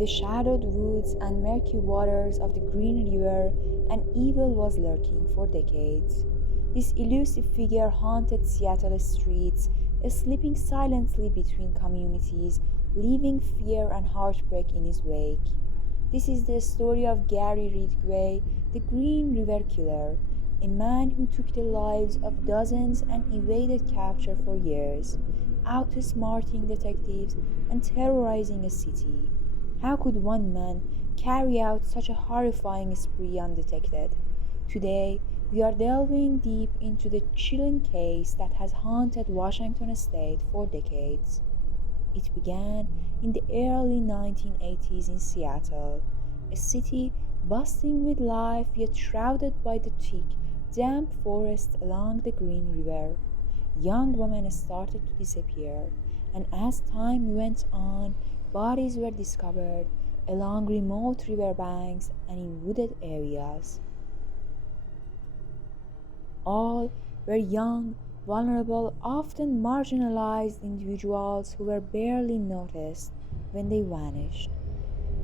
the shadowed woods and murky waters of the Green River, an evil was lurking for decades. This elusive figure haunted Seattle streets, slipping silently between communities, leaving fear and heartbreak in his wake. This is the story of Gary Ridgway, the Green River Killer, a man who took the lives of dozens and evaded capture for years, outsmarting detectives and terrorizing a city. How could one man carry out such a horrifying spree undetected? Today, we are delving deep into the chilling case that has haunted Washington state for decades. It began in the early 1980s in Seattle, a city bustling with life yet shrouded by the thick, damp forest along the Green River. Young women started to disappear, and as time went on, bodies were discovered along remote riverbanks and in wooded areas. All were young, vulnerable, often marginalized individuals who were barely noticed when they vanished.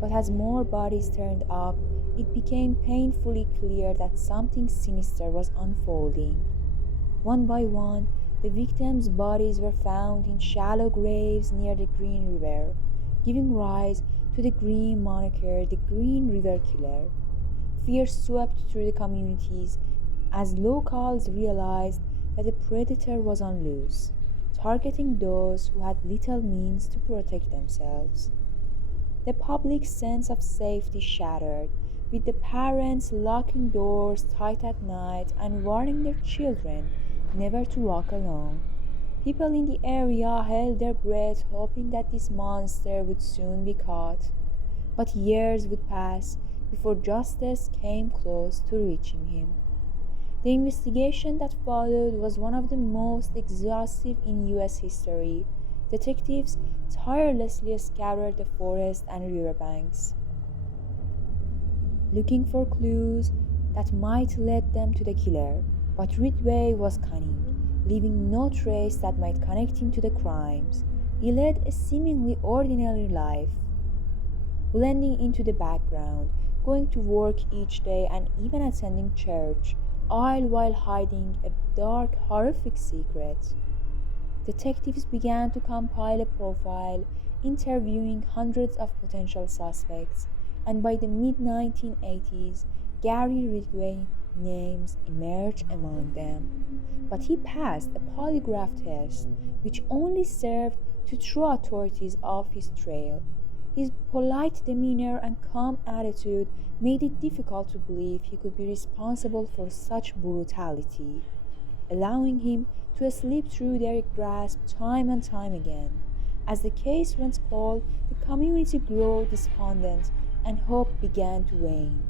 But as more bodies turned up, it became painfully clear that something sinister was unfolding. One by one, the victims' bodies were found in shallow graves near the Green River, giving rise to the grim moniker the Green River Killer. Fear swept through the communities as locals realized that the predator was on loose, targeting those who had little means to protect themselves. The public sense of safety shattered, with the parents locking doors tight at night and warning their children never to walk alone. People in the area held their breath, hoping that this monster would soon be caught. But years would pass before justice came close to reaching him. The investigation that followed was one of the most exhaustive in US history. Detectives tirelessly scoured the forest and riverbanks, looking for clues that might lead them to the killer. But Ridgway was cunning, leaving no trace that might connect him to the crimes. He led a seemingly ordinary life, blending into the background, going to work each day and even attending church, all while hiding a dark, horrific secret. Detectives began to compile a profile, interviewing hundreds of potential suspects, and by the mid 1980s, Gary Ridgway names emerged among them. But he passed a polygraph test, which only served to throw authorities off his trail. His polite demeanor and calm attitude made it difficult to believe he could be responsible for such brutality, allowing him to slip through their grasp time and time again. As the case went cold, the community grew despondent and hope began to wane.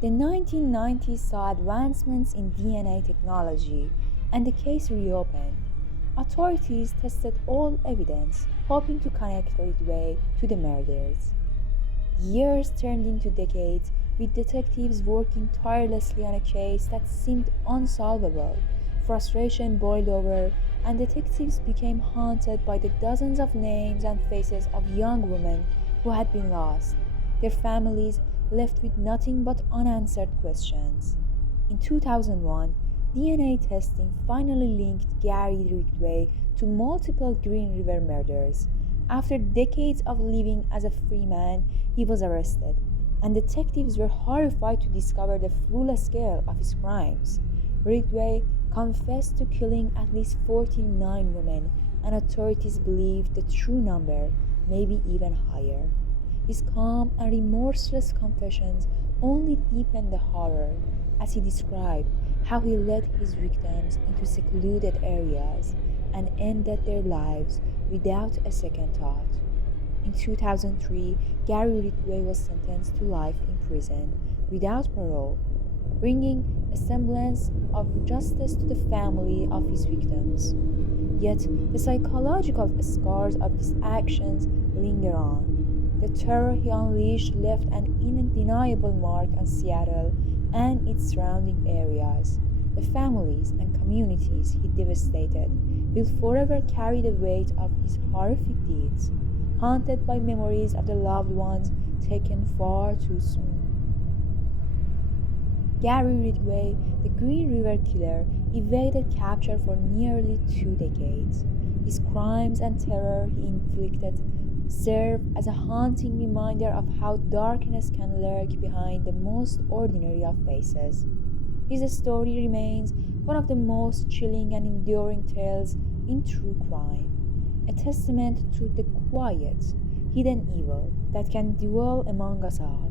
The 1990s saw advancements in DNA technology and the case reopened. Authorities tested all evidence, hoping to connect Ridgway to the murders. Years turned into decades, with detectives working tirelessly on a case that seemed unsolvable. Frustration boiled over, and detectives became haunted by the dozens of names and faces of young women who had been lost, their families left with nothing but unanswered questions. In 2001, DNA testing finally linked Gary Ridgway to multiple Green River murders. After decades of living as a free man, he was arrested, and detectives were horrified to discover the full scale of his crimes. Ridgway confessed to killing at least 49 women, and authorities believed the true number may be even higher. His calm and remorseless confessions only deepened the horror as he described how he led his victims into secluded areas and ended their lives without a second thought. In 2003, Gary Ridgway was sentenced to life in prison without parole, bringing a semblance of justice to the family of his victims. Yet, the psychological scars of these actions linger on. The terror he unleashed left an undeniable mark on Seattle and its surrounding areas. The families and communities he devastated will forever carry the weight of his horrific deeds, haunted by memories of the loved ones taken far too soon. Gary Ridgway, the Green River Killer, evaded capture for nearly 2 decades. His crimes and terror he inflicted serve as a haunting reminder of how darkness can lurk behind the most ordinary of faces. His story remains one of the most chilling and enduring tales in true crime, a testament to the quiet, hidden evil that can dwell among us all.